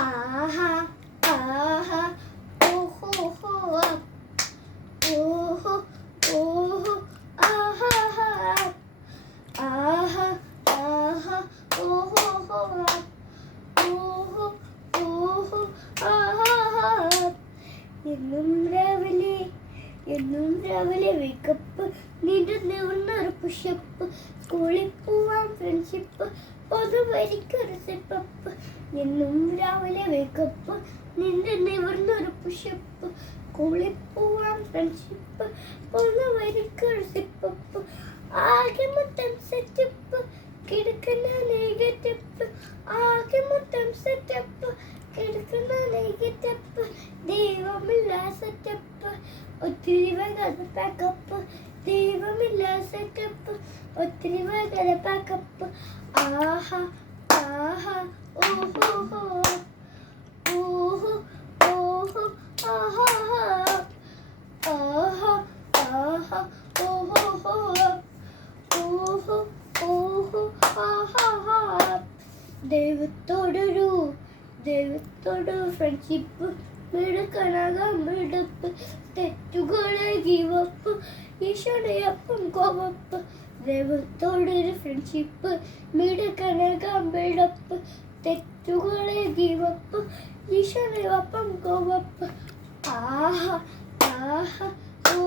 ആഹാ ആഹാ ഓഹോ ഹോ ഓഹോ ഓഹോ ആഹാ ആഹാ ആഹാ ഓഹോ ഹോ ഓഹോ ഓഹോ ആഹാ എന്നും രാവിലെ വേക്കപ്പ് നിവർന്നൊരു പുഷപ്പ് സ്കൂളിൽ പോവാൻ ഫ്രണ്ട്ഷിപ്പ് പൊതുവരിക്കൊരു സിപ്പപ്പ് എന്നും രാവിലെ വേക്കപ്പ് നിവർന്നൊരു പുഷപ്പ് സ്കൂളിൽ പോവാൻ ഫ്രണ്ട്ഷിപ്പ് പൊതുവരിക്കൊരു സിപ്പപ്പ് ആകെ മൊത്തം സെറ്റപ്പ് കിടക്കുന്ന നെഗറ്റപ്പ് ആകെ മൊത്തം സെറ്റപ്പ് കിടക്കുന്ന നെഗറ്റപ്പ് ദൈവമില്ല സെറ്റപ്പ് ഒത്തിരി വകര പാക്കപ്പ് ദൈവമില്ല സെറ്റപ്പ് ഒത്തിരി വകര പാക്കപ്പ് ആഹാ ആഹാ ഓഹോ ഹോ ഓഹോ ഓഹോ ആഹാ ആഹാ ആഹാ ഓഹോ ഹോ ഓഹോ ഓഹോ ആഹാ ദൈവത്തോടൊരു ഫ്രണ്ട്ഷിപ്പ് മിടുക്കനാകാൻ മിടുപ്പ് തെറ്റുകളെ ഗീവപ്പ് ഈശോടെയൊപ്പം കോവപ്പ് ദൈവത്തോടൊരു ഫ്രണ്ട്ഷിപ്പ് മിടുക്കനാകാൻ മിടുപ്പ് തെറ്റുകളെ ഗീവപ്പ് ഈശോടെയൊപ്പം കോവപ്പ് ആഹാ ആഹാ ഓ